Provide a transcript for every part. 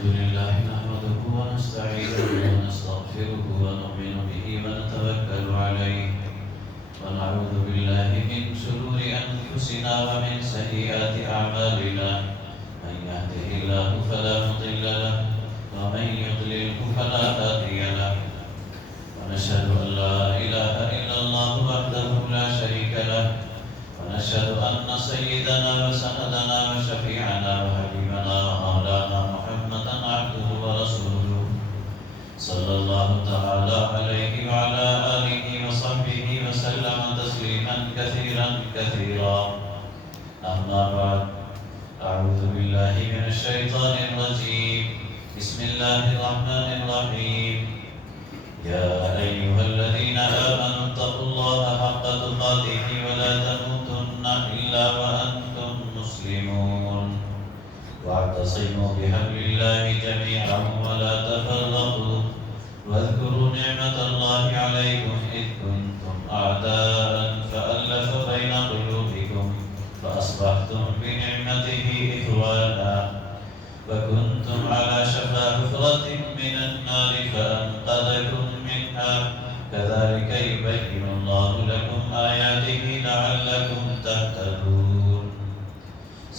الحمد لله نحمده ونستعينه ونستغفره ونؤمن به ونتوكل عليه ونعوذ بالله من شرور أنفسنا ومن سيئات أعمالنا من يهده الله فلا مضل له ومن يضلله فلا هادي له ونشهد أن لا إله إلا الله وحده لا شريك له ونشهد أن سيدنا وسندنا وشفيعنا وحبيبنا ومولانا محمدا عبده ورسوله صلى الله تعالى عليه وعلى آله وصحبه وسلم تسليما كثيرا كثيرا أما بعد أعوذ بالله من الشيطان الرجيم بسم الله الرحمن الرحيم يا أيها الذين آمنوا اتقوا الله حق تقاته ولا تموتن إلا وأنتم مسلمون واعتصموا بحبل الله جميعا ولا تفرقوا واذكروا نعمة الله عليكم إذ كنتم أعداء فألف بين قلوبكم فأصبحتم بنعمته إخوانا وكنتم على شفا حفرة من النار فأنقذكم منها كذلك يبين الله لكم آياته لعلكم تهتدون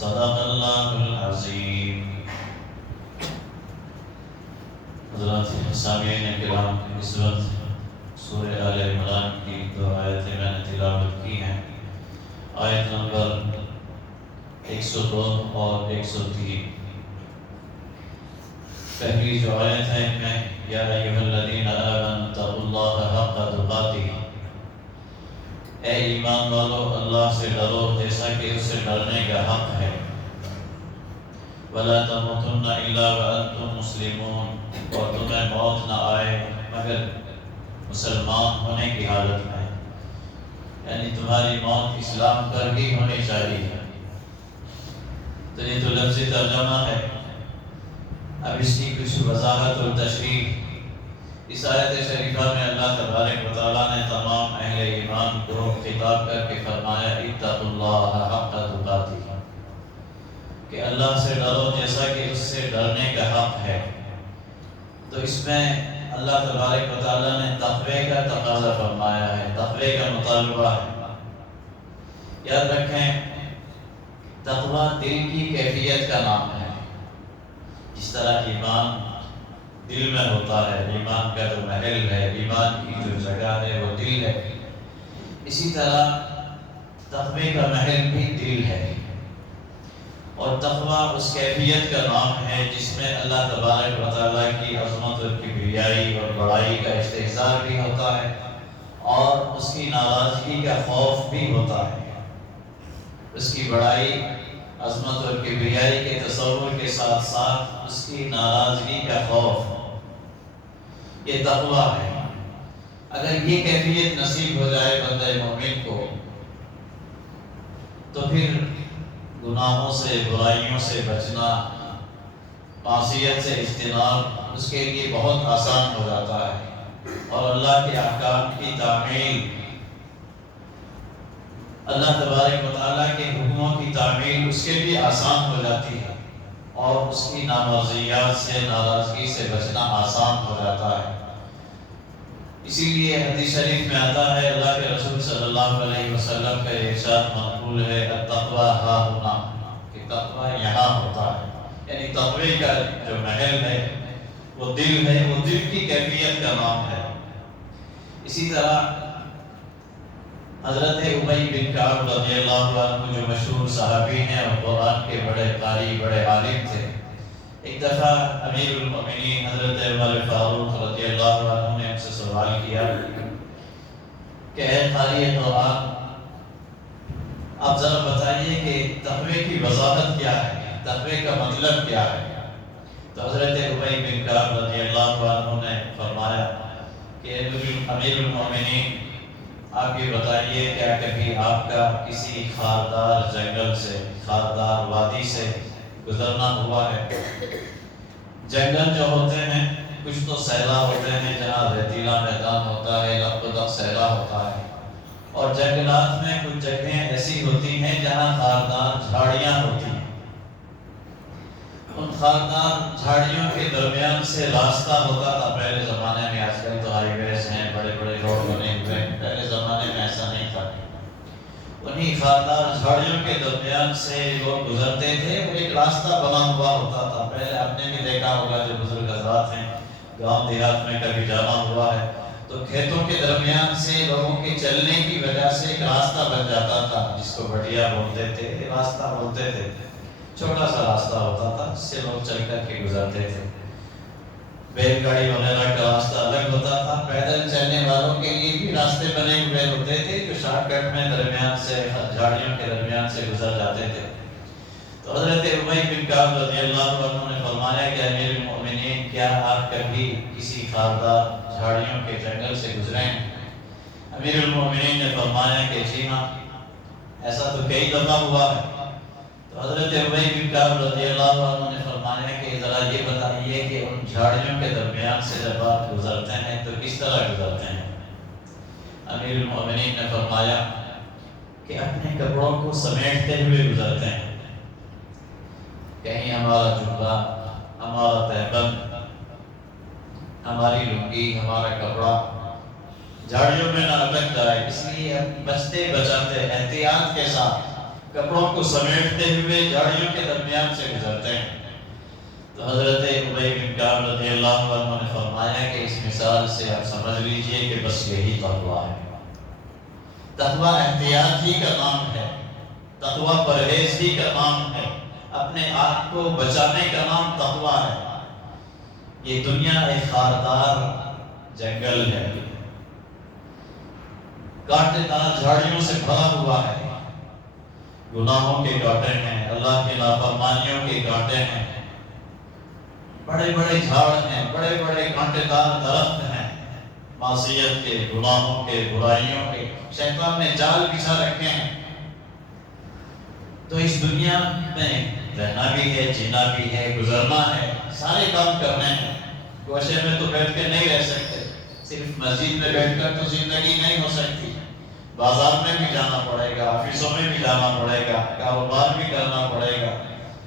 صدق الله العظيم. حضرات سامعین کرام، اس وقت سورہ آل عمران کی 2 آیتیں میں نے تلاوت کی ہیں. آیت نمبر 102 اور 103. پہلی جو آیت ہے ان میں یا ایھا الذین آمنوا اتقوا اللہ حق تقاتہ، اے ایمان والو اللہ سے ڈرو جیسا کہ اس سے ڈرنے کا حق ہے. ولا تموتن الا وانتم مسلمون، اور تمہیں موت نہ آئے مگر مسلمان ہونے کی حالت میں، یعنی تمہاری موت اسلام پر ہی ہونی چاہیے. تو یہ تو لفظی ترجمہ ہے. اب اس کی کچھ وضاحت اور تشریح. اس آیت شریفہ میں اللہ تبارک و تعالیٰ نے تمام اہل ایمان کو خطاب کر کے فرمایا اتقوا اللہ حق تقاتہ، کہ اللہ سے ڈرو جیسا کہ اس سے ڈرنے کا حق ہے. تو اس میں اللہ تبارک و تعالیٰ نے تقوی کا تقاضا فرمایا ہے، تقوی کا مطالبہ ہے. یاد رکھیں تقوی دل کی کیفیت کا نام ہے. جس طرح ایمان دل میں ہوتا ہے، ایمان کا جو محل ہے، ایمان کی جو جگہ ہے وہ دل ہے، اسی طرح تقوی کا محل بھی دل ہے. اور تقوی اس کیفیت کا نام ہے جس میں اللہ تبارک و تعالیٰ کی عظمت اور کبریائی اور بڑائی کا استحضار بھی ہوتا ہے اور اس کی ناراضگی کا خوف بھی ہوتا ہے. اس کی بڑائی، عظمت اور کبریائی کے تصور کے ساتھ ساتھ اس کی ناراضگی کا خوف، یہ تقوی ہے. اگر یہ کیفیت نصیب ہو جائے بندہ مومن کو تو پھر گناہوں سے، برائیوں سے بچنا، معصیت سے اجتناب اس کے لیے بہت آسان ہو جاتا ہے، اور اللہ کے احکام کی تعمیل، اللہ تبارک و تعالیٰ کے حکموں کی تعمیل اس کے لیے آسان ہو جاتی ہے، اور اس کی نامرضیات سے، ناراضگی سے بچنا آسان ہو جاتا ہے. اسی لیے حدیث شریف میں آتا ہے، اللہ کے رسول صلی اللہ علیہ وسلم کا ارشاد منقول ہے التقوی ہا ہنا، کہ تقوی یہاں ہوتا ہے. یعنی تقوی کا جو محل ہے وہ دل ہے، وہ دل کی کیفیت کا نام ہے. اسی طرح حضرت ابی بن کعب رضی اللہ عنہ جو مشہور صحابی ہیں اور قرآن کے بڑے قاری، بڑے عالم تھے، ایک دفعہ امیر المؤمنین حضرت عمر فاروق رضی اللہ عنہ نے ان سے سوال کیا کہ اے قاری قرآن، آپ ذرا بتائیے کہ تقوی کی وضاحت کیا ہے، تقوی کا مطلب کیا ہے. تو حضرت ابی بن کعب رضی اللہ عنہ نے فرمایا کہ امیر المؤمنین، آپ یہ بتائیے کیا کبھی آپ کا کسی خاردار جنگل سے، خاردار وادی سے گزرنا ہوا ہے؟ جنگل جو ہوتے ہیں کچھ تو صحرا ہوتے ہیں جہاں ریتیلا میدان ہوتا ہے، لقب صحرا ہوتا ہے، اور جنگلات میں کچھ جگہیں ایسی ہوتی ہیں جہاں خاردار جھاڑیاں ہوتی ہیں. ان خاردار جھاڑیوں کے درمیان سے راستہ ہوتا تھا پہلے زمانے میں. آج کل تو ہائی ویز ہیں، بڑے بڑے روڈ بنے ہوئے ہیں، پہلے زمانے میں ایسا نہیں تھا. انہی خاردار جھاڑیوں کے درمیان سے لوگ گزرتے تھے. وہ ایک راستہ بنا ہوا ہوتا تھا. پہلے آپ نے بھی دیکھا ہوگا جو بزرگ حضرات ہیں، گاؤں دیہات میں کبھی جانا ہوا ہے تو کھیتوں کے درمیان سے لوگوں کے چلنے کی وجہ سے ایک راستہ بن جاتا تھا، جس کو بٹیا بولتے تھے، راستہ بولتے تھے. چھوٹا سا راستہ ہوتا تھا جس سے لوگ چل کر کے گزرتے تھے. بیل گاڑی وغیرہ کا راستہ الگ ہوتا تھا. پیدل چلنے والوں کے لیے بھی راستے بنے ہوئے ہوتے تھے جو شارٹ کٹ میں درمیان سے جھاڑیوں کے درمیان سے گزر جاتے تھے. تو حضرت ابی بن کعب رضی اللہ عنہ نے فرمایا کہ امیر المؤمنین، کیا آپ کبھی کسی خاردار جھاڑیوں کے جنگل سے گزرے ہیں؟ امیر المؤمنین نے فرمایا کہ جی ہاں، ایسا تو کئی دفعہ ہوا ہے. تو حضرت ابی بن کعب رضی اللہ عنہ نے فرمایا کہ ذرا یہ بتائیے کہ ان جھاڑیوں کے درمیان سے جب آپ گزرتے ہیں تو کس طرح گزرتے ہیں؟ امیر المؤمنین نے فرمایا کہ اپنے کپڑوں کو سمیٹتے ہوئے گزرتے ہیں. کہیں ہمارا جبہ، ہمارا تہبند، ہماری لنگی، ہمارا کپڑا جھاڑیوں میں نہ لگ جائے، اس لیے ہم بچتے بچاتے احتیاط کے ساتھ کپڑوں کو سمیٹتے ہوئے جھاڑیوں کے درمیان سے گزرتے ہیں. تو حضرت ابی بن کعب رضی اللہ عنہ نے فرمایا کہ اس مثال سے آپ سمجھ لیجئے کہ بس یہی تقویٰ ہے. تقویٰ احتیاط ہی کا نام ہے، تقویٰ پرہیز ہی کا نام ہے، اپنے آپ کو بچانے کا نام تقویٰ ہے. یہ دنیا ایک خاردار جنگل ہے، کانٹے دار جھاڑیوں سے بھرا ہوا ہے. گناہوں کے کانٹے ہیں، اللہ کی نافرمانیوں کے کانٹے ہیں، بڑے بڑے جھاڑ ہیں، بڑے بڑے کانٹے دار درخت ہیں. معصیت کے، گناہوں کے، برائیوں کے شیطان نے جال بچھا رکھے ہیں. تو اس دنیا میں رہنا بھی ہے، جینا بھی ہے، گزرنا ہے، سارے کام کرنے ہیں. گوشے میں تو بیٹھ کے نہیں رہ سکتے، صرف مسجد میں بیٹھ کر تو زندگی نہیں ہو سکتی. بازار میں بھی جانا پڑے گا، آفسوں میں بھی جانا پڑے گا، کاروبار بھی کرنا پڑے گا،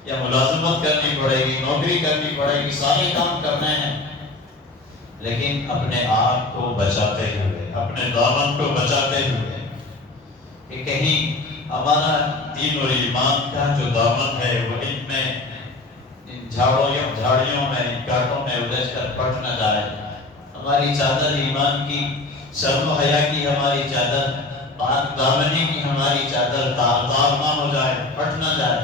یا ملازمت کرنی پڑے گی، نوکری کرنی پڑے گی، سارے کام کرنے ہیں. لیکن اپنے آپ کو بچاتے ہوئے، اپنے دامن کو بچاتے ہوئے، کہ کہیں ہمارا دین اور ایمان کا جو دامن ہے وہ ان جھاڑیوں میں، ان کانٹوں میں الجھ کر پھٹ نہ جائے. ہماری چادر ایمان کی، شرم و حیا کی ہماری چادر، پاک دامنی کی ہماری چادر تار نہ ہو جائے، پھٹ نہ جائے.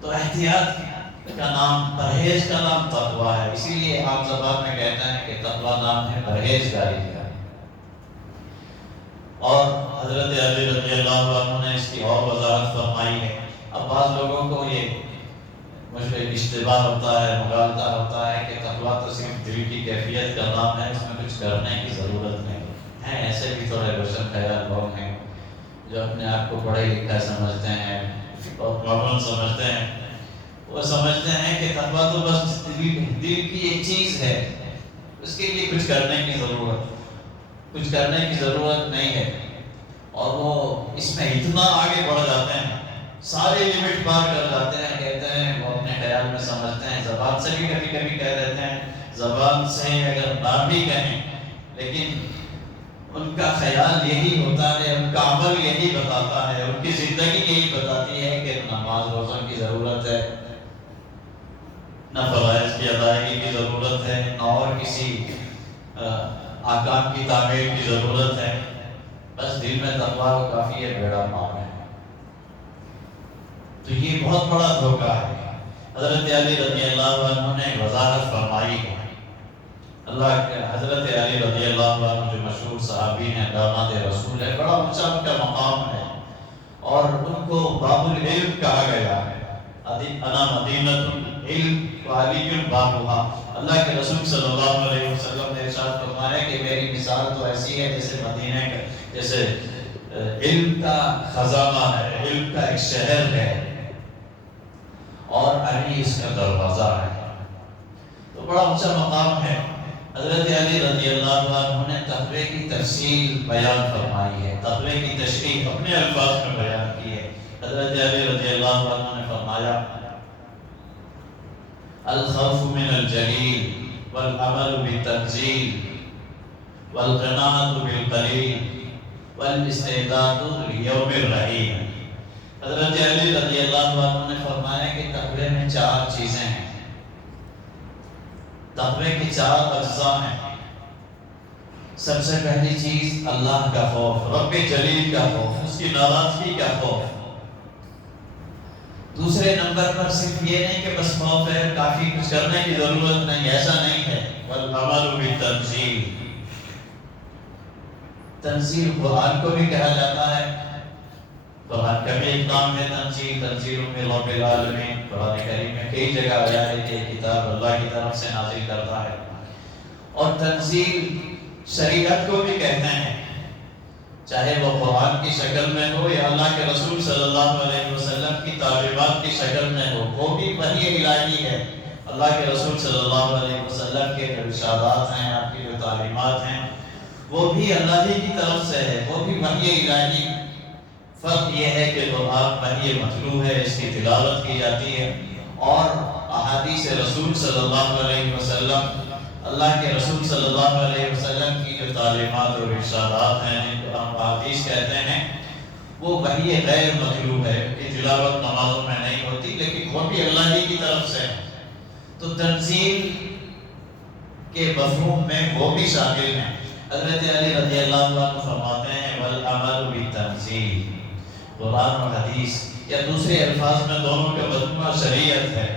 تو احتیاط کا نام، پرہیز کا نام تقویٰ ہے. اسی لیے عام زبان میں کہتے ہیں کہ تقویٰ نام ہے پرہیزگاری کا. اور حضرت علی رضی اللہ عنہ نے اس کی اور وضاحت فرمائی ہے. اب بعض لوگوں کو یہ اشتباہ ہوتا ہے، مغالطہ ہوتا ہے کہ تقویٰ تو صرف دل کی کیفیت کا نام ہے، اس میں کچھ کرنے کی ضرورت نہیں ہے. ایسے بھی تھوڑے روشن خیال لوگ ہیں جو اپنے آپ کو پڑھے لکھا سمجھتے ہیں اور معلوم سمجھتے ہیں. وہ سمجھتے ہیں کہ تقویٰ تو بس دل کی ایک چیز ہے، اس کے لیے کچھ کرنے کی ضرورت نہیں ہے. اور وہ اس میں اتنا آگے بڑھ جاتے ہیں، سارے لمٹ پار کر جاتے ہیں. کہتے ہیں وہ اپنے خیال میں سمجھتے ہیں، زبان سے بھی کبھی کبھی کہہ دیتے ہیں، زبان سے اگر نہ بھی کہیں لیکن ان کا خیال یہی ہوتا ہے، ان کا عمل یہی بتاتا ہے، ان کی زندگی یہی بتاتی ہے کہ نماز روزہ کی ضرورت ہے، نہ فرائض کی ادائیگی کی ضرورت ہے، نہ اور کسی احکام کی تعمیل کی ضرورت ہے. بس دل میں تقویٰ وہ کافی ہے، بیڑا پار ہے. تو یہ بہت بڑا دھوکہ ہے. حضرت علی رضی اللہ عنہ نے وضاحت فرمائی ہے. حضرت علی رضی اللہ عنہ جو مشہور صحابی ہیں، داماد رسول ہے، بڑا اونچا ان کا مقام ہے اور ان کو باب العلم کہا گیا ہے. انا مدینۃ العلم وعلی بابھا. اللہ کے رسول صلی اللہ علیہ وسلم نے ارشاد فرمایا کہ میری مثال تو ایسی ہے جیسے مدینہ کا، جیسے علم کا خزانہ ہے، علم کا ایک شہر ہے اور علی اس کا دروازہ ہے. تو بڑا اونچا مقام ہے. حضرت علی رضی اللہ عنہ نے تقوی کی تفصیل بیان فرمائی ہے، تقوی کی تشریح اپنے الفاظ میں بیان کی ہے. حضرت علی رضی اللہ عنہ نے فرمایا الخوف من الجلیل والعمل بالتنزیل والقناعۃ بالقلیل والاستعداد لیوم الرحیل۔ حضرت علی رضی اللہ عنہ نے فرمایا کہ تقوی میں 4 چیزیں ہیں، تقوی کی 4 اجزاء ہیں۔ سب سے پہلی چیز اللہ کا خوف، رب جلیل کا خوف، اس کی ناراضگی کا خوف۔ دوسرے نمبر پر صرف یہ نہیں کہ بس خوف ہے، کافی کچھ کرنے کی ضرورت نہیں، ایسا نہیں ہے۔ والعمل بالتنزیل، تنزیل قرآن کو بھی کہا جاتا ہے، قرآن کا بھی ایک نام ہے تنزیل، تنزیل من رب العالمین۔ قرآن کریم میں کئی جگہ آیا ہے کہ یہ کتاب اللہ کی طرف سے نازل کرتا ہے۔ اور تنزیل شریعت کو بھی کہتے ہیں، چاہے وہ قرآن کی شکل میں ہو یا اللہ کے رسول صلی اللہ علیہ وسلم کی تعلیمات کی شکل میں ہو، وہ بھی وحی الہی ہے۔ اللہ کے رسول صلی اللہ علیہ وسلم کے جو ارشادات ہیں، آپ کی جو تعلیمات ہیں، وہ بھی اللہ ہی کی طرف سے ہے، وہ بھی وحی الہی۔ فرق یہ ہے کہ قرآن وحی متلو ہے، اس کی تلاوت کی جاتی ہے، اور احادیث رسول صلی اللہ علیہ وسلم، اللہ کے رسول صلی اللہ علیہ وسلم کی جو تعلیمات اور ارشادات ہیں، جن کو ہم احادیث کہتے ہیں، وہ وحی غیر مطلوب ہے کہ تلاوت نمازوں میں نہیں ہوتی، لیکن وہ بھی اللہ ہی کی طرف سے ہے۔ تو تنزیل کے مفہوم میں وہ بھی شامل ہیں۔ حضرت علی رضی اللہ عنہ فرماتے ہیں والعمل بالتنزیل، قرآن اور حدیث، یا دوسرے الفاظ میں دونوں کا مجموعہ شریعت ہے۔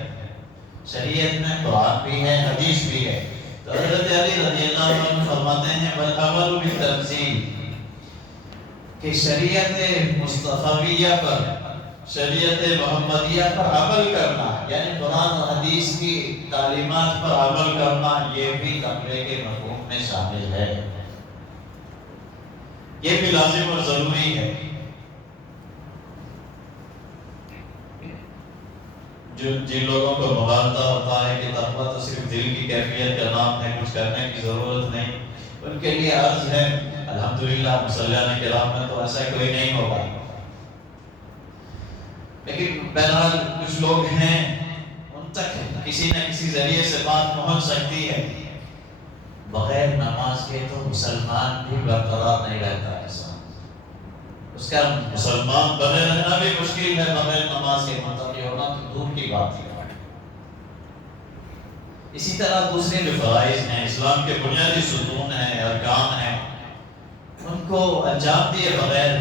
شریعت میں قرآن بھی ہے، حدیث بھی ہے۔ تو حضرت علی رضی اللہ عنہ فرماتے ہیں والعمل بالتنزیل، کہ شریعت مصطفیہ پر، شریعت محمدیہ پر عمل کرنا، یعنی قرآن اور حدیث کی تعلیمات پر عمل کرنا، یہ بھی تقوی کے مفہوم میں شامل ہے، یہ بھی لازم اور ضروری ہے۔ جن لوگوں کو مغالطہ ہوتا ہے کہ تقویٰ تو صرف دل کی کیفیت کا نام ہے، کچھ کرنے کی ضرورت نہیں، ان کے لیے عرض ہے الحمدللہ مسلمان کرام میں تو ایسا کوئی نہیں ہوگا، لیکن بہرحال کچھ لوگ ہیں ان تک کسی نہ کسی ذریعے سے بات پہنچ سکتی ہے۔ بغیر نماز کے تو مسلمان بھی برقرار نہیں رہتا، اس کا مسلمان بنے رہنا بھی مشکل ہے، بغیر نماز کے متقی ہونا تو دور کی بات ہے۔ اسی طرح دوسرے جو فرائض ہیں، اسلام کے بنیادی ستون ہیں، ارکان ہیں، ان کو انجام دیے بغیر،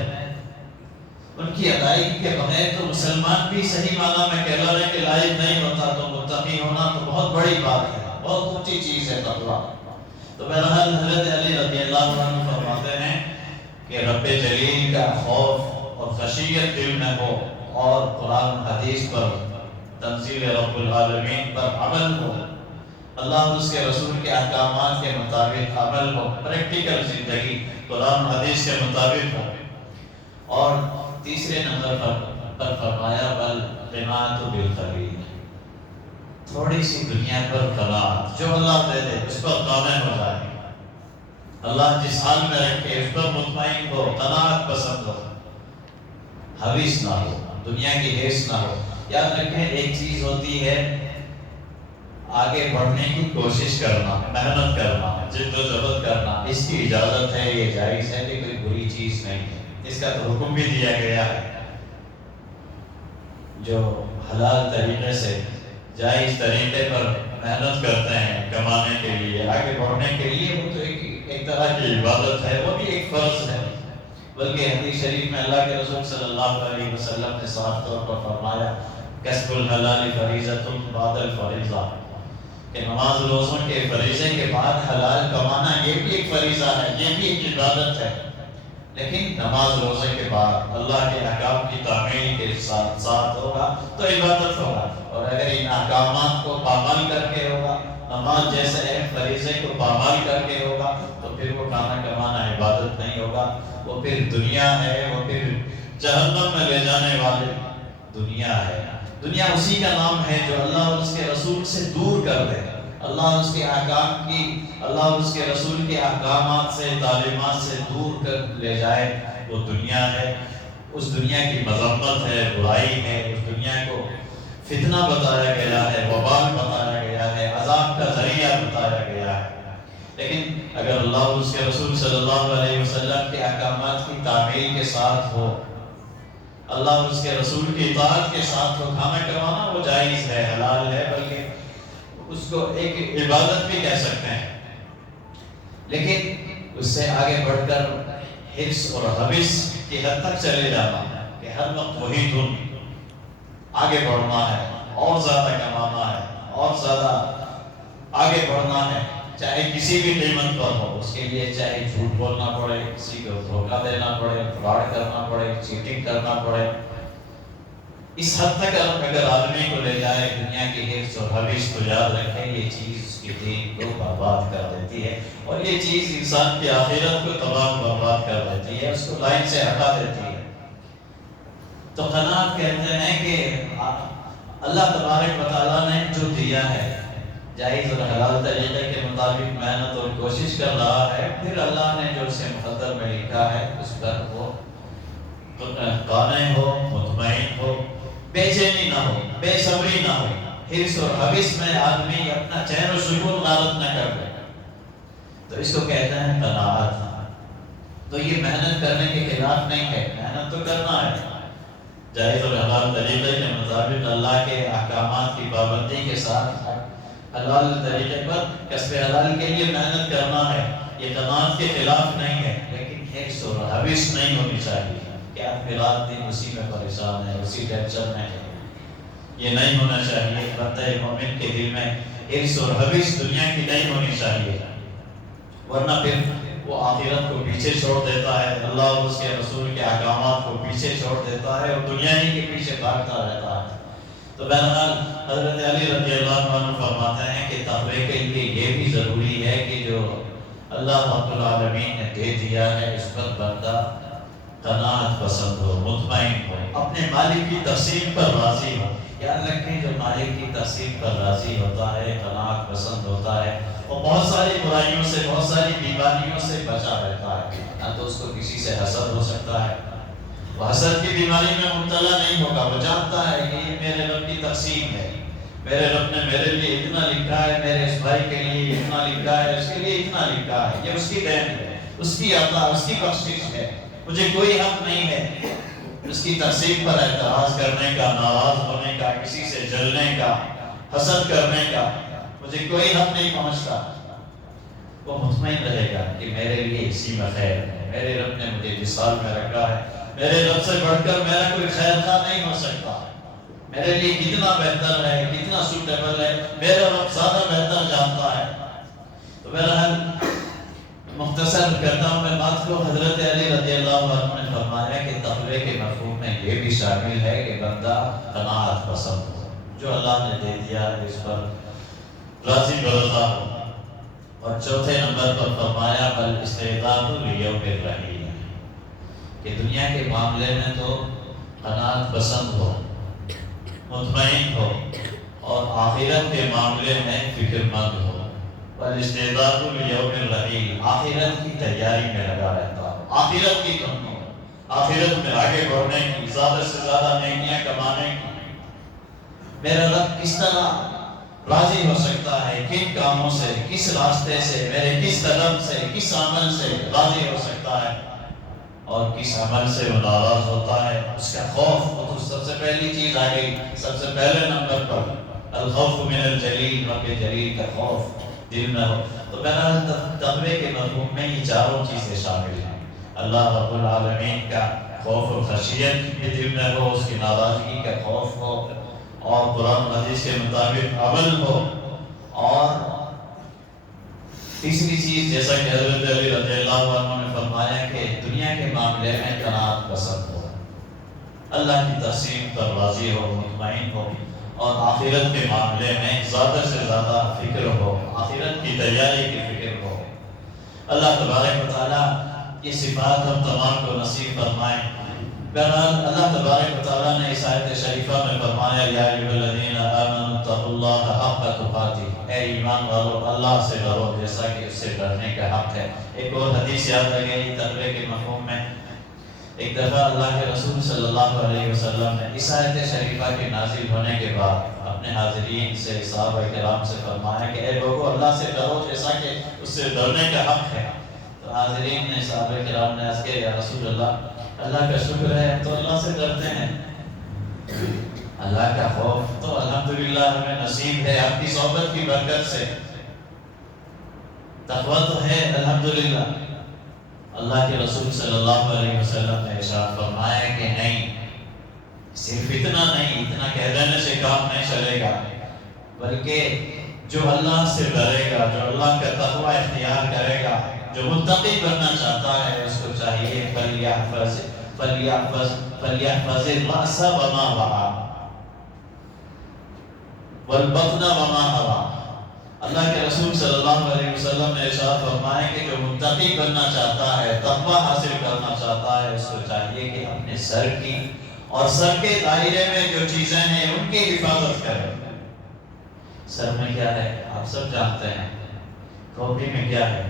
ان کی ادائیگی کے بغیر تو مسلمان بھی صحیح معنی میں کہلانے کے لائق نہیں ہوتا۔ تو متقی ہونا تو بہت بڑی بات ہے، بہت اونچی چیز ہے تقویٰ۔ تو بہرحال حضرت علی رضی اللہ عنہ فرماتے ہیں کہ رب جلیل کا خوف اور خشیت دل میں ہو، اور قرآن حدیث پر، تنزیل رب العالمین پر عمل ہو، اللہ اور اس کے رسول کے احکامات کے مطابق عمل ہو، پریکٹیکل زندگی قرآن حدیث کے مطابق ہو۔ اور تیسرے نمبر پر فرمایا والقناعۃ بالقلیل، تھوڑی سی دنیا پر قناعت، جو اللہ دے دے اس پر قانع ہو جائے، اللہ جس حال میں رکھے اس پر مطمئن ہو، قناعت پسند ہو، حویث نہ ہو، دنیا کی حیث نہ ہو۔ یاد رکھیں ایک چیز ہوتی ہے آگے بڑھنے کی کوشش کرنا، محنت کرنا، جد و جہد کرنا، اس کی اجازت ہے، یہ جائز ہے، یہ کوئی بری چیز نہیں ہے، اس کا تو حکم بھی دیا گیا ہے۔ جو حلال طریقے سے، جائز طریقے پر محنت کرتے ہیں کمانے کے لیے، آگے بڑھنے کے لیے، وہ تو ایک طرح کی عبادت ہے، وہ بھی ایک فرض ہے۔ بلکہ حدیث شریف میں اللہ کے رسول صلی اللہ علیہ وسلم نے صاف طور پر فرمایا کسب الحلال فریضۃ بعد الفریضہ، کہ نماز روزوں کے فریضے کے بعد حلال کمانا یہ بھی ایک فریضہ ہے، یہ بھی ایک عبادت ہے، لیکن نماز روزے کے بعد اللہ کے احکام کی تعمیل کے ساتھ ساتھ ہوگا تو عبادت ہوگا، اور اگر ان احکامات کو پامال کر کے ہوگا، نماز جیسے اہم فریضے کو پامال کر کے ہوگا، تو پھر وہ کھانا کمانا عبادت نہیں ہوگا، وہ پھر دنیا ہے، وہ پھر جہنم میں لے جانے والی دنیا ہے۔ دنیا اسی کا نام ہے جو اللہ اور اس کے رسول سے دور کر دے، اللہ اور اس کے احکام کی، اللہ اور اس کے رسول کے احکامات سے، تعلیمات سے دور کر لے جائے، وہ دنیا ہے۔ اس دنیا کی مذمت ہے، برائی ہے، اس دنیا کو فتنہ بتایا گیا ہے، وبال بتایا گیا ہے، عذاب کا ذریعہ بتایا گیا ہے۔ لیکن اگر اللہ اور اس کے رسول صلی اللہ علیہ وسلم کے احکامات کی تعمیل کے ساتھ ہو، اللہ اور اس کے رسول کی اطاعت کے ساتھ ہو، کھانا کروانا وہ جائز ہے، حلال ہے، بلکہ اس کو ایک عبادت بھی کہہ سکتے ہیں۔ لیکن اس سے آگے بڑھ کر حرص اور حوث کی حد تک چلے جانا ہے کہ ہر وقت وہی دھن، آگے بڑھنا ہے، اور زیادہ کمانا ہے، اور زیادہ آگے بڑھنا ہے، چاہے کسی بھی قیمت پر ہو، اس کے لیے چاہے جھوٹ بولنا پڑے، کسی کو دھوکہ دینا پڑے، فراڈ کرنا پڑے، چیٹنگ کرنا پڑے۔ اس حد تک اگر آدمی کو لے جائے دنیا کی حرص اور حوث، تو یاد رکھیں یہ چیز اس کی دین کو برباد کر دیتی ہے، اور یہ چیز انسان کی آخرت کو تباہ برباد کر دیتی ہے، اس کو لائن سے ہٹا دیتی ہے۔ تو قناعت کہتے ہیں کہ اللہ تبارک و تعالیٰ نے جو دیا ہے، جائز اور حلال طریقے کے مطابق محنت اور کوشش کر رہا ہے، پھر اللہ نے جو اسے مقدر میں لکھا ہے اس پر وہ قانع ہو، مطمئن ہو، بے چینی نہ ہو، بے صبری نہ ہو، حرص اور حوث میں آدمی اپنا چین و سکون غارت نہ کر دے، تو اس کو کہتے ہیں قناعت۔ تو یہ محنت کرنے کے خلاف نہیں ہے، محنت تو کرنا ہے، جائز اور حلال طریقے کے مطابق اللہ کے احکامات کی پابندی کے ساتھ حلال طریقے پر کسب حلال کے لیے محنت کرنا ہے، یہ قناعت کے خلاف نہیں ہے، لیکن حرص اور حوث نہیں ہونی چاہیے کہ آپ رات دن اسی میں پریشان ہیں، اسی ٹینشن میں ہیں، یہ نہیں ہونا چاہیے۔ بندہ مومن کے دل میں حرص اور حوث دنیا کی نہیں ہونی چاہیے، ورنہ پھر وہ آخرت کو پیچھے چھوڑ دیتا ہے، اللہ اور اس کے رسول کے احکامات کو پیچھے چھوڑ دیتا ہے، اور دنیا ہی کے پیچھے بھاگتا رہتا ہے۔ تو بہرحال حضرت علی رضی اللہ عنہ فرماتے ہیں کہ تقوی کے لیے یہ بھی ضروری ہے کہ جو اللہ رب العالمین نے دے دیا ہے اس پر بندہ قناعت پسند ہو، مطمئن ہو، اپنے مالک کی تقسیم پر راضی ہو۔ یاد رکھیں جو مالک کی تقسیم پر راضی ہوتا ہے، قناعت پسند ہوتا ہے، وہ بہت ساری برائیوں سے، بہت ساری بیماریوں سے بچا رہتا ہے۔ نہ تو اس کو کسی سے حسد ہو سکتا ہے، وہ حسد کی بیماری میں مبتلا نہیں ہوگا، وہ جانتا ہے کہ یہ میرے رب کی تقسیم ہے، میرے رب نے میرے لیے اتنا لکھا ہے، میرے اس بھائی کے لیے اتنا لکھا ہے، اس کے لیے اتنا لکھا ہے، یہ اس کی دین ہے، اس کی عطا، اس کی بخشش ہے، مجھے کوئی حق نہیں ہے اس کی تقسیم پر اعتراض کرنے کا، ناراض ہونے کا، کسی سے جلنے کا، حسد کرنے کا، مجھے کوئی حق نہیں پہنچتا۔ وہ مطمئن رہے گا کہ میرے لیے اسی میں خیر ہے، میرے رب نے مجھے جس حال میں رکھا ہے، میرے رب سے بڑھ کر میرا کوئی خیر خواہ نہیں ہو سکتا، میرے لیے کتنا بہتر ہے، کتنا سوٹیبل ہے، میرا رب زیادہ بہتر جانتا ہے۔ تو بہرحال مختصر کرتا ہوں میں بات کو، حضرت علی رضی اللہ عنہ نے فرمایا کہ تقوی کے مفہوم میں یہ بھی شامل ہے کہ بندہ قناعت پسند ہو، جو اللہ نے دے دیا ہے اس پر راضی برضا ہو۔ اور چوتھے نمبر پر فرمایا بل استعداد لیوم الرحیل، کہ دنیا کے معاملے میں تو قناعت پسند ہو، مطمئن ہو، اور آخرت کے معاملے میں فکر مند ہو۔ بل استعداد لیوم الرحیل، آخرت کی تیاری میں لگا رہتا ہو، آخرت کی تمنا، آخرت میں آگے بڑھنے کی، زیادہ سے زیادہ نیکیاں کمانے کی، میرا رب کس طرح راضی ہو سکتا ہے، کن کاموں سے، کس راستے سے، میرے کس قدم سے، کس عمل سے راضی ہو سکتا ہے، اور کس عمل سے وہ ناراض ہوتا ہے، اس کا خوف۔ وہ تو سب سے پہلی چیز آ گئی، سب سے پہلے نمبر پر الخوف من الجلیل، رب جلیل کا خوف دل میں ہو۔ تو بہرحال تقوی کے مفہوم میں یہ چاروں چیزیں شامل ہیں، اللہ رب العالمین کا خوف و خشیت بھی دل میں ہو، اس کی ناراضگی کا خوف ہو، اور قرآن حدیث کے مطابق عمل ہو، اور تیسری چیز جیسا کہ حضرت علی رضی اللہ عنہ نے فرمایا کہ دنیا کے معاملے میں قناعت پسند ہو، اللہ کی تقسیم پر راضی ہو، مطمئن ہو، اور آخرت کے معاملے میں زیادہ سے زیادہ فکر ہو، آخرت کی تیاری کی فکر ہو۔ اللہ تبارک و تعالیٰ یہ صفات ہم تمام کو نصیب فرمائے۔ بہرحال اللہ تبارک و تعالیٰ نے اس آیت شریفہ میں فرمایا یا ایھا الذین آمنوا اتقوا اللہ حق تقاتہ، اے ایمان والو اللہ سے ڈرو جیسا کہ اس سے ڈرنے کا حق ہے۔ ایک اور حدیث یاد آ گئی تقوی کے مفہوم میں، ایک دفعہ اللہ کے رسول صلی اللہ علیہ وسلم نے اس آیت شریفہ کے نازل ہونے کے بعد اپنے حاضرین سے، صحابہ کرام سے فرمایا کہ اے لوگو اللہ سے ڈرو جیسا کہ اس سے ڈرنے کا حق ہے۔ تو حاضرین نے، صحابہ کرام نے عرض کیا یا رسول اللہ کا شکر ہے تو اللہ سے ڈرتے ہیں، اللہ کا خوف تو الحمدللہ ہمیں نصیب ہے آپ کی صحبت کی برکت سے، تقویٰ تو ہے الحمدللہ۔ اللہ کے رسول صلی اللہ علیہ وسلم نے ارشاد فرمایا کہ نہیں، صرف اتنا نہیں، اتنا کہہ دینے سے کام نہیں چلے گا، بلکہ جو اللہ سے ڈرے گا، جو اللہ کا تقویٰ اختیار کرے گا، جو متقی بننا چاہتا ہے، اس کو چاہیے فَلْيَحْفَظِ الرَّأْسَ وَمَا وَعَى وَالْبَطْنَ وَمَا هَوَى۔ اللہ کے رسول صلی اللہ علیہ وسلم نے ارشاد فرمایا کہ جو متقی بننا چاہتا ہے، تقویٰ حاصل کرنا چاہتا ہے، اس کو چاہیے کہ اپنے سر کی اور سر کے دائرے میں جو چیزیں ہیں ان کی حفاظت کرے۔ سر میں کیا ہے آپ سب جانتے ہیں، کھوپڑی میں کیا ہے؟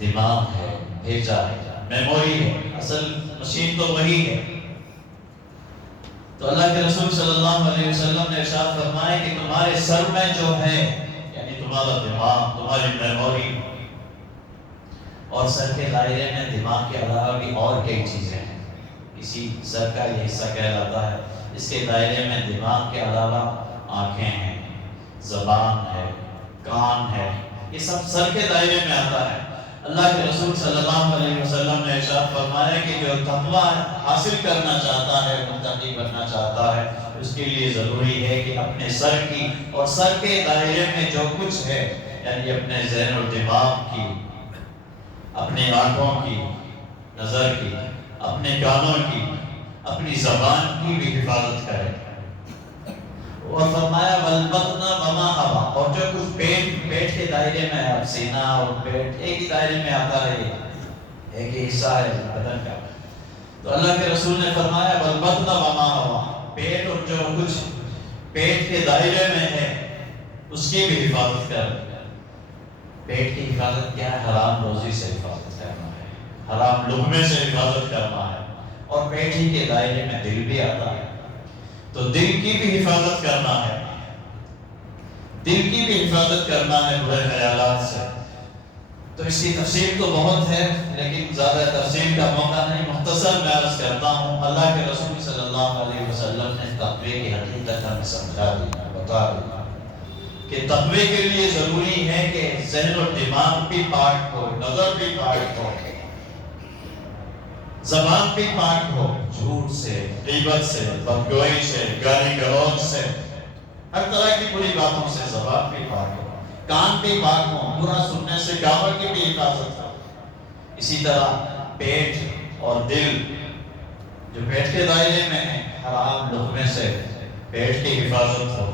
دماغ ہے، بھیجا ہے، میموری ہے، اصل مشین تو وہی ہے۔ تو اللہ کے رسول صلی اللہ علیہ وسلم نے ارشاد فرمایا کہ تمہارے سر میں جو ہے، یعنی تمہارا دماغ، تمہاری میموری، اور سر کے دائرے میں دماغ کے علاوہ بھی اور کئی چیزیں ہیں، اسی سر کا یہ حصہ کہلاتا ہے، اس کے دائرے میں دماغ کے علاوہ آنکھیں ہیں، زبان ہے، کان ہے، یہ سب سر کے دائرے میں آتا ہے۔ اللہ کے رسول صلی اللہ علیہ وسلم نے ارشاد فرمایا کہ جو تقویٰ حاصل کرنا چاہتا ہے، متقی بننا چاہتا ہے، اس کے لیے ضروری ہے کہ اپنے سر کی اور سر کے دائرے میں جو کچھ ہے، یعنی اپنے ذہن اور دماغ کی، اپنے آنکھوں کی، نظر کی، اپنے کانوں کی، اپنی زبان کی بھی حفاظت کرے۔ اور فرمایا وَالْبَطْنَ وَمَا هَوَى، اور جو کچھ پیٹ کے دائرے میں ہے، سینہ اور پیٹ ایک ہی دائرے میں آتا ہے، ایک ہی حصہ ہے بدن کا۔ تو اللہ کے رسول نے فرمایا وَالْبَطْنَ وَمَا هَوَى، پیٹ اور جو کچھ پیٹ کے دائرے میں ہے اس کی بھی حفاظت کر۔ پیٹ کی حفاظت کیا ہے؟ حرام روزی سے حفاظت کرنا ہے، حرام لقمے سے حفاظت کرنا ہے، اور پیٹ ہی کے دائرے میں دل بھی آتا ہے، تو دل کی بھی حفاظت کرنا ہے، دل کی بھی حفاظت کرنا ہے برے خیالات سے۔ تو اس کی تفصیل تو بہت ہے، لیکن زیادہ تفصیل کا موقع نہیں، مختصر میں عرض کرتا ہوں۔ اللہ کے رسول صلی اللہ علیہ وسلم نے تقوی کی حقیقت ہمیں سمجھا دی، بتا دیا کہ تقوی کے لیے ضروری ہے کہ ذہن اور دماغ بھی پاک ہو، نظر بھی پاک ہو، زبان بھی پاک ہو، جھوٹ سے، غیبت سے، بدگوئی سے، گالی گلوچ سے، ہر طرح کی بری باتوں سے زبان بھی پاک ہو، کان بھی پاک ہو، برا سننے سے کانوں کی بھی حفاظت ہو۔ اسی طرح پیٹ اور دل جو پیٹ کے دائرے میں ہے، حرام لقمے سے پیٹ کی حفاظت ہو،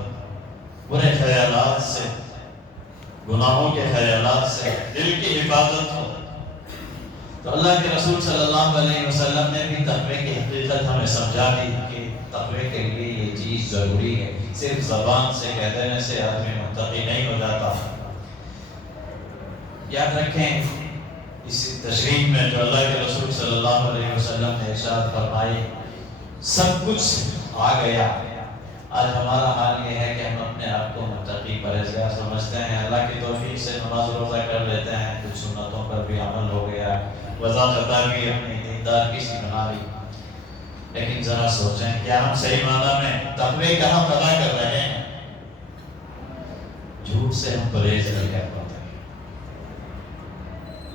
برے خیالات سے، گناہوں کے خیالات سے دل کی حفاظت ہو۔ تو اللہ کے رسول صلی اللہ علیہ وسلم نے بھی تقوی کی حقیقت ہمیں سمجھا دی کہ تقوی کے لیے یہ چیز ضروری ہے، صرف زبان سے کہہ دینے سے آدمی متقی نہیں ہو جاتا۔ یاد رکھیں اس تشریح میں جو اللہ کے رسول صلی اللہ علیہ وسلم نے ارشاد فرمائی، سب کچھ آ گیا۔ آج ہمارا حال یہ ہے کہ ہم اپنے آپ کو متقی پرہیزگار سمجھتے ہیں، اللہ کی توفیق سے نماز روزہ کر لیتے ہیں، کچھ سنتوں پر بھی عمل ہو گیا، وضاحت بھی اپنی دیندار کی سی بنا لی، لیکن ذرا سوچیں کیا ہم صحیح معنی میں تقوی کہاں پیدا کر رہے ہیں؟ جھوٹ سے ہم پرہیز نہیں کر پاتے،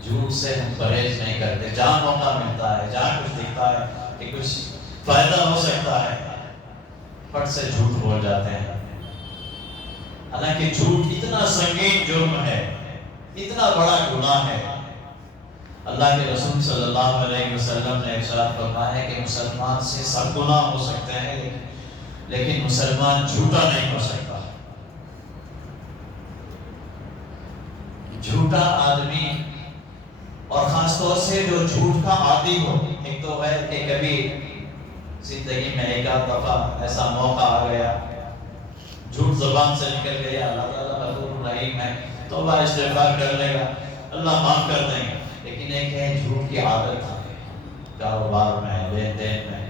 جھوٹ سے ہم پرہیز نہیں کرتے، جہاں موقع ملتا ہے، جہاں کچھ دکھتا ہے کہ کچھ فائدہ ہو سکتا ہے، پھٹ سے جھوٹ بول جاتے ہیں۔ حالانکہ جھوٹ اتنا سنگین جرم ہے، اتنا بڑا گناہ ہے۔ اللہ کے رسول صلی اللہ علیہ وسلم نے ارشاد فرمایا کہ مسلمان سے سب گناہ ہو سکتے ہیں، لیکن مسلمان جھوٹا نہیں ہو سکتا۔ جھوٹا آدمی، اور خاص طور سے جو جھوٹ کا عادی ہو، ایک تو ہے کہ کبھی زندگی میں ایک آدھ دفعہ ایسا موقع آ گیا، جھوٹ زبان سے نکل گیا، اللہ تعالیٰ غفور رحیم ہے، توبہ استغفار کر لے گا، اللہ معاف کر دیں گے، لیکن ایک ہے جھوٹ کی عادت، کاروبار میں، لین دین میں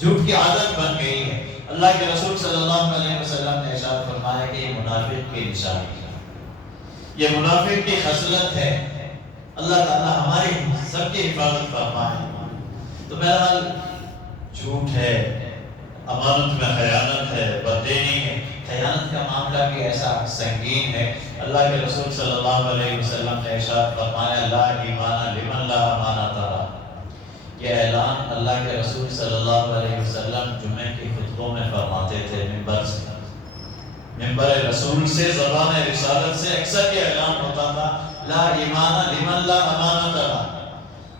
جھوٹ کی عادت بن گئی ہے۔ اللہ کے رسول صلی اللہ علیہ وسلم نے ارشاد فرمایا کہ یہ منافق کی نشانی ہے، یہ منافق کی خصلت ہے۔ اللہ تعالیٰ ہماری سب کی حفاظت فرمائے۔ تو بہرحال جھوٹ ہے، امانت میں خیانت ہے، بددینی ہے۔ خیانت کا معاملہ بھی ایسا سنگین ہے، اللہ کے رسول صلی اللہ علیہ وسلم نے ارشاد فرمایا لا ایمان لمن لا امانۃ لہ۔ یہ اعلان اللہ کے رسول صلی اللہ علیہ وسلم جمعے کے خطبوں میں فرماتے تھے، ممبر سے، ممبر رسول سے، زبان رسالت سے اکثر یہ اعلان ہوتا تھا لا ایمان لمن لا امانۃ لہ،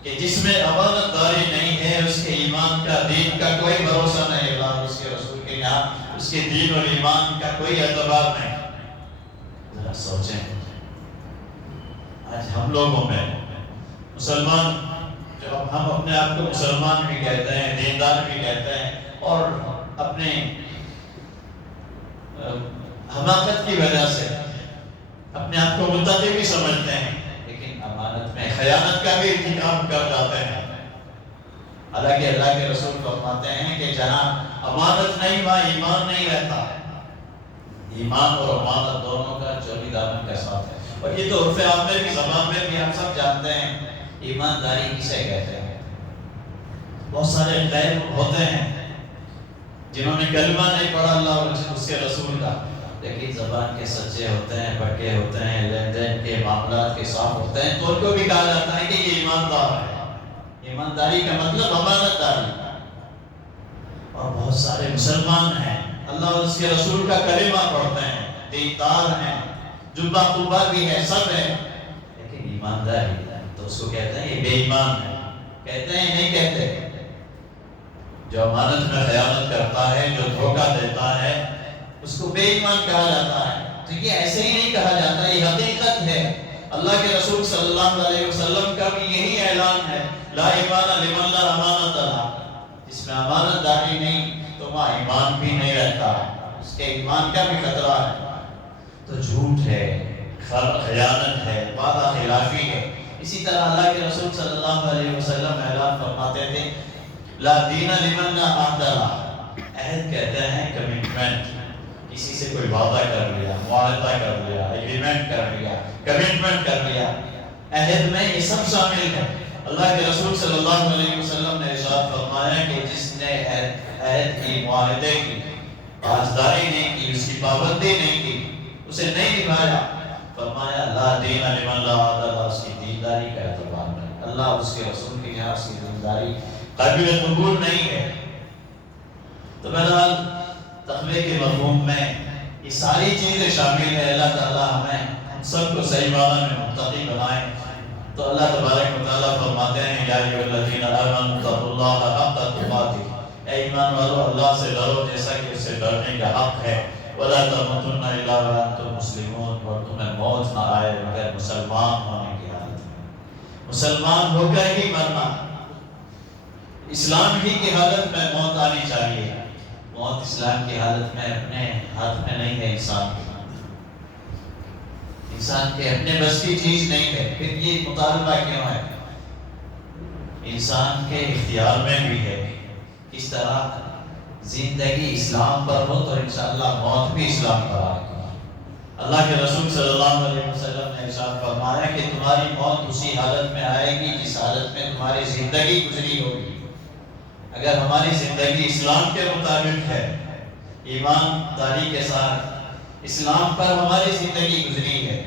کہ جس میں امانت داری نہیں ہے اس کے ایمان کا، دین کا کوئی بھروسہ نہیں۔ اللہ اس کے رسول کے یہاں اس کے دین اور ایمان کا کوئی اعتبار نہیں۔ ذرا سوچیں، آج ہم لوگوں میں مسلمان، جو ہم اپنے آپ کو مسلمان بھی کہتے ہیں، دیندار بھی کہتے ہیں، اور اپنے حماقت کی وجہ سے اپنے آپ کو متقی بھی سمجھتے ہیں، لیکن امانت میں خیانت کا بھی ارتکاب کر جاتے ہیں۔ حالانکہ اللہ کے رسول فرماتے ہیں کہ جہاں امانت نہیں وہاں ایمان نہیں رہتا۔ ایمان اور امانت دونوں کا چوری دامن کا ساتھ ہے، اور یہ تو عرف عام میں بھی، زبان میں بھی ہم سب جانتے ہیں ایمانداری کسے کہتے ہیں۔ بہت سارے غیر ہوتے ہیں جنہوں نے کلمہ نہیں پڑھا اللہ اور اس کے رسول کا، لیکن زبان کے سچے ہوتے ہیں، پکے ہوتے ہیں، لین دین کے معاملات کے صاف ہوتے ہیں، تو ان کو بھی کہا جاتا ہے کہ یہ ایماندار ہے۔ ایمانداری کا مطلب امانت داری۔ اور بہت سارے مسلمان ہیں، اللہ اور اس کے رسول کا کلمہ پڑھتے ہیں، دیندار ہیں، جبہ قبہ بھی ہے، سب ہے، لیکن ایمانداری تو اس کو کہتے ہیں یہ بے ایمان ہے۔ کہتے ہیں نہیں کہتے؟ جو امانت میں خیانت کرتا ہے، جو دھوکہ دیتا ہے، اس کو بے ایمان کہا جاتا ہے۔ تو یہ ایسے ہی نہیں کہا جاتا، یہ حقیقت ہے۔ اللہ کے رسول صلی اللہ علیہ وسلم کا بھی یہی اعلان ہے لا ایمان لمن لا امانۃ لہ۔ جس میں امانت داری نہیں تو وہاں ایمان بھی نہیں رہتا، اس کے ایمان کا بھی خطرہ ہے۔ تو جھوٹ ہے، خیانت ہے، وعدہ خلافی ہے۔ اسی طرح اللہ کے رسول صلی اللہ علیہ وسلم اعلان فرماتے تھے لا دین لمن لا عہد لہ۔ عہد کہتے ہیں کمٹمنٹ، کسی سے کوئی وعدہ کر لیا، معاہدہ کر لیا، ایگریمنٹ کر لیا، کمٹمنٹ کر لیا، عہد میں یہ سب شامل ہے۔ اللہ کے رسول صلی اللہ علیہ وسلم نے ارشاد فرمایا کہ جس نے عہد کی، معاہدے کی پاسداری نہیں کی، اس کی پابندی نہیں کی، اسے نہیں نبھایا، فرمایا لا دین لمن لا عہد لہ، اس کی دینداری کا اعتبار نہیں۔ اللہ اور اس کے رسول کے یہاں اس کی دینداری قابل قبول نہیں ہے۔ تو بہرحال تقوی کے مفہوم میں یہ ساری چیزیں شامل ہے۔ اللہ تعالیٰ ہمیں ہم سب کو صحیح معنی میں متقی بنائے۔ تو اللہ تبارک و تعالیٰ فرماتے ہیں یا ایھا الذین آمنوا اتقوا اللہ حق تقاتہ، اے ایمان والو اللہ سے ڈرو جیسا کہ اس سے ڈرنے کا حق ہے، ولا تموتن الا وانتم مسلمون، اور تمہیں موت نہ آئے مگر مسلمان ہونے کی حالت میں۔ مسلمان ہو کر ہی مرنا، اسلام ہی کی حالت میں موت آنی چاہیے۔ موت اسلام کی حالت میں اپنے ہاتھ میں نہیں ہے، انسان کے اپنے بس کی چیز نہیں ہے۔ پھر یہ مطالبہ کیوں ہے؟ انسان کے اختیار میں بھی ہے، کس طرح زندگی اسلام پر ہو تو انشاءاللہ موت بھی اسلام پر آئے گی۔ اللہ کے رسول صلی اللہ علیہ وسلم نے ارشاد فرمایا کہ تمہاری موت اسی حالت میں آئے گی جس حالت میں تمہاری زندگی گزری ہوگی۔ اگر ہماری زندگی اسلام کے مطابق ہے، ایمانداری کے ساتھ اسلام پر ہماری زندگی گزری ہے،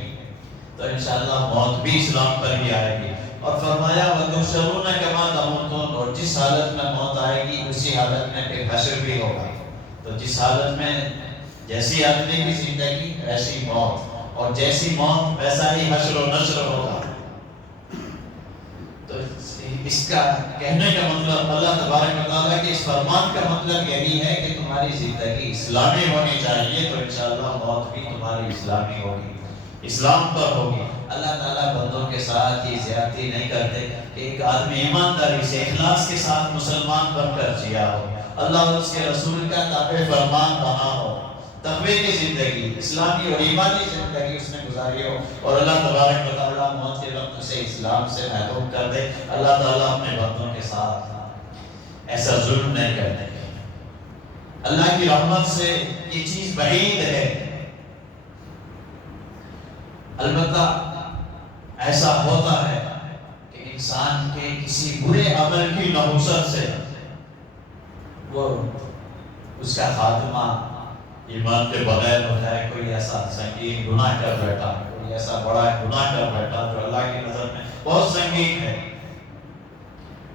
تو انشاءاللہ موت بھی اسلام پر ہی آئے گی۔ اور فرمایا وَتُحْشَرُونَ كَمَا تَمُوتُونَ، اور جس حالت میں موت آئے گی اسی حالت میں پھر حشر بھی ہوگا۔ تو جس حالت میں جیسی آدمی کی زندگی ویسی موت، اور جیسی موت ویسا ہی حشر و نشر ہوگا۔ تو اس کا کہنے کا مطلب، اللہ تبارک و تعالیٰ کے اس فرمان کا مطلب یہی ہے کہ تمہاری زندگی اسلامی ہونی چاہیے، تو انشاءاللہ موت بھی تمہاری اسلامی ہوگی، اسلام پر ہوگی۔ اللہ تعالیٰ بندوں کے ساتھ یہ زیادتی نہیں کرتے کہ ایک آدمی ایمانداری سے، اخلاص کے ساتھ مسلمان بن کر جیا ہو، اللہ اور اس کے رسول کا تابع فرمان رہا ہو، تقوی کی زندگی، اسلامی اور ایمانی زندگی اس نے گزاری ہو، اور اللہ تبارک و تعالیٰ موت کے وقت اسے اسلام سے محروم کر دے۔ اللہ تعالیٰ اپنے بندوں کے ساتھ ایسا ظلم نہیں کرتے۔ اللہ کی رحمت سے یہ چیز بعید ہے، البتہ ایسا ہوتا ہے کہ انسان کے کسی برے عمل کی نحوست سے وہ اس کا خاتمہ ایمان کے بغیر ہو جائے، کوئی ایسا سنگین گناہ کر بیٹھا، کوئی ایسا بڑا گناہ کر بیٹھا جو اللہ کی نظر میں بہت سنگین ہے،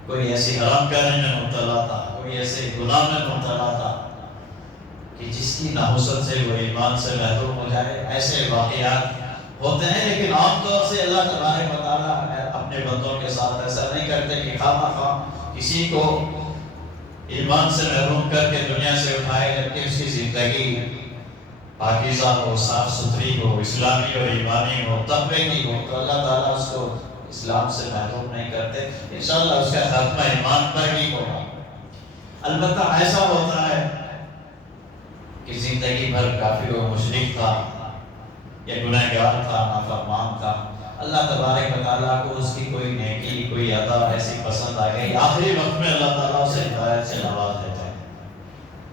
کوئی ایسی حرام کاری میں مبتلا تھا، کوئی ایسے گناہ میں مبتلا تھا کہ جس کی نحوست سے وہ ایمان سے محروم ہو جائے۔ ایسے واقعات ہوتے ہیں، لیکن عام طور سے اللہ تبارک و تعالیٰ اپنے بندوں کے ساتھ ایسا نہیں کرتے کہ خواہ کسی کو ایمان سے محروم کر کے دنیا سے اٹھائے، جبکہ اس کی زندگی پاکیزہ ہو، صاف ستھری ہو، اسلامی اور ایمانی ہو، تقوی کی ہو، تو اللہ تعالیٰ اس کو اسلام سے محروم نہیں کرتے، انشاءاللہ اس کا خاتمہ ایمان پر ہی ہوگا۔ البتہ ایسا ہوتا ہے کہ زندگی بھر کافر و مشرک تھا یا گنہگار تھا، نافرمان تھا، اللہ تبارک و تعالیٰ کو اس کی کوئی نیکی، کوئی ادا ایسی پسند آ گئی، آخری وقت میں اللہ تعالیٰ اسے ہدایت سے نواز دیتا ہے،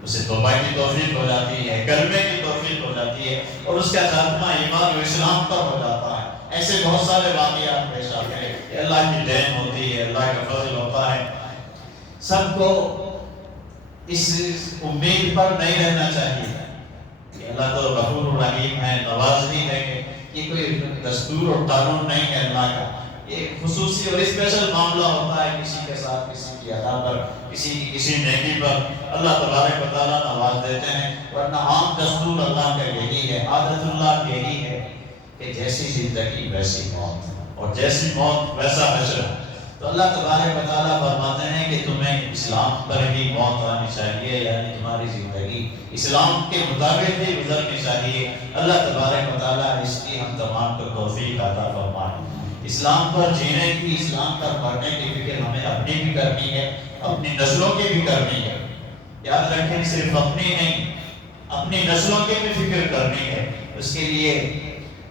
اسے توبہ کی توفیق ہو جاتی ہے، کلمے کی توفیق ہو جاتی ہے، اور اس کا خاتمہ ایمان و اسلام پر ہو جاتا ہے۔ ایسے بہت سارے واقعات پیش آتے ہیں، یہ اللہ کی دین ہوتی ہے، اللہ کا فضل ہوتا ہے۔ سب کو اس امید پر نہیں رہنا چاہیے کہ اللہ تو غفور رحیم ہے، نواز بھی ہے، کہ یہ کوئی دستور اور قانون نہیں ہے اللہ کا، یہ خصوصی اور اسپیشل معاملہ ہوتا ہے کسی کے ساتھ، کسی کی ادا پر، کسی کی کسی نیکی پر اللہ تبارک و تعالیٰ نواز دیتے ہیں، ورنہ عام دستور اللہ کا یہی ہے، عادت اللہ یہی ہے کہ جیسی زندگی ویسی موت، اور جیسی موت ویسا حشر۔ تو اللہ تبارک و تعالیٰ فرماتے ہیں کہ تمہیں اسلام پر ہی موت آنی چاہیے، یعنی تمہاری زندگی اسلام کے مطابق ہی گزرنی چاہیے۔ اللہ تبارک و تعالیٰ اس کی ہم تمام کو توفیق عطا فرمائے۔ اسلام پر جینے کی، اسلام پر مرنے کی فکر ہمیں اپنی بھی کرنی ہے، اپنی نسلوں کی بھی کرنی ہے۔ یاد رکھیں، صرف اپنی نہیں، اپنی نسلوں کی بھی فکر کرنی ہے۔ اس کے لیے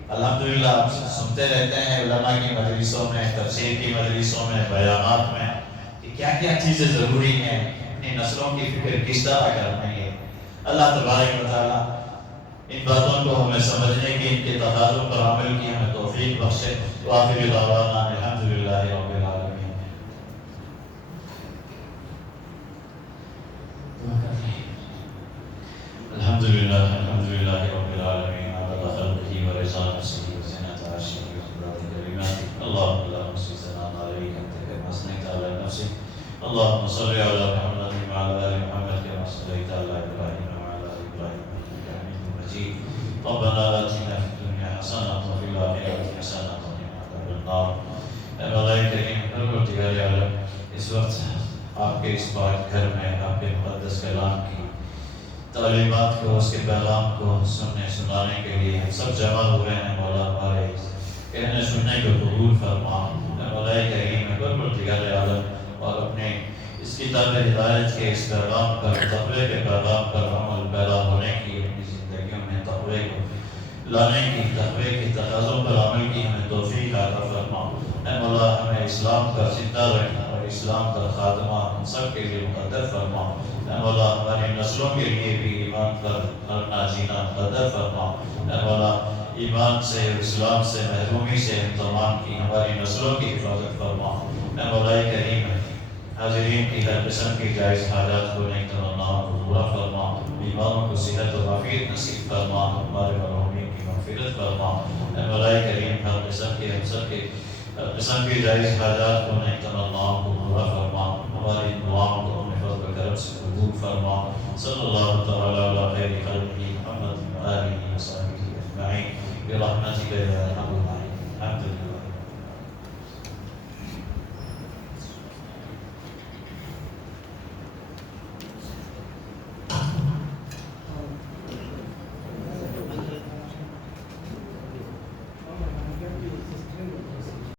الحمدللہ آپ سنتے رہتے ہیں علماء کی مجلسوں میں، تفسیر کی مجلسوں میں، بیانات میں، کہ کیا کیا چیزیں ضروری ہیں، اپنی نسلوں کی فکر کس طرح کرنی ہے۔ اللہ تبارک و تعالیٰ ان باتوں کو ہمیں سمجھنے کی، ان کے تقاضوں پر عمل کی ہمیں توفیق بخشے۔ وآخر دعوانا الحمدللہ رب العالمین۔ الحمدللہ رب العالمین، عدد خلقہ ورضا نفسہ وزنۃ عرشہ ومداد کلماتہ۔ اللہم لا نحصی ثناء علیک انت کما اثنیت علی نفسک۔ اللہم صل علی محمد وعلی آل محمد کما صلیت علی ابراہیم وعلی آل ابراہیم انک حمید مجید۔ ربنا آتنا فی الدنیا حسنۃ وفی الآخرۃ حسنۃ وقنا عذاب النار۔ اے مولا کریم، پروردگار عالم، اس وقت آپ کے اس پاک گھر میں آپ کے مقدس کلام کی تعلیمات کو، اس کے پیغام کو سننے سنانے کے لیے ہم سب جمع ہوئے ہیں۔ مولا ہمارے کہنے سننے کو قبول فرما۔ اے مولا کریم، پروردگار عالم، اور اپنے اس کتاب ہدایت کے اس پیغام پر، تقوی کے پیغام پر عمل پیدا ہونے کی، اپنی زندگیوں میں تقوی کو لانے کی، تقوی کے تقاضوں پر عمل کی ہمیں توفیق عطا فرما۔ اے مولا ہمیں اسلام پر زندہ رکھنا اور اسلام کا خاتمہ ہم سب کے لیے مقدر فرما۔ اے مولا ہماری نسلوں کے لیے بھی ایمان پر مرنا جینا مقدر فرما۔ اے مولا ایمان سے اور اسلام سے محرومی سے ہم تمام کی ہماری نسلوں کی حفاظت فرما۔ اے مولا کریم، حاضرین کی ہر قسم کی جائز حاجات کو، نیک تمناؤں کو پورا فرما، بیماروں کو صحت و عافیت نصیب فرما، ہمارے مرحومین کی مغفرت فرما۔ اے مولا کریم، ہر قسم کے ہم سب کے ہر قسم کی جائز حاجات کو، نیک تمناؤں کو پورا فرما، ہماری دعاؤں کو اپنے فضل و کرم سے قبول فرما۔ صلی اللہ تعالیٰ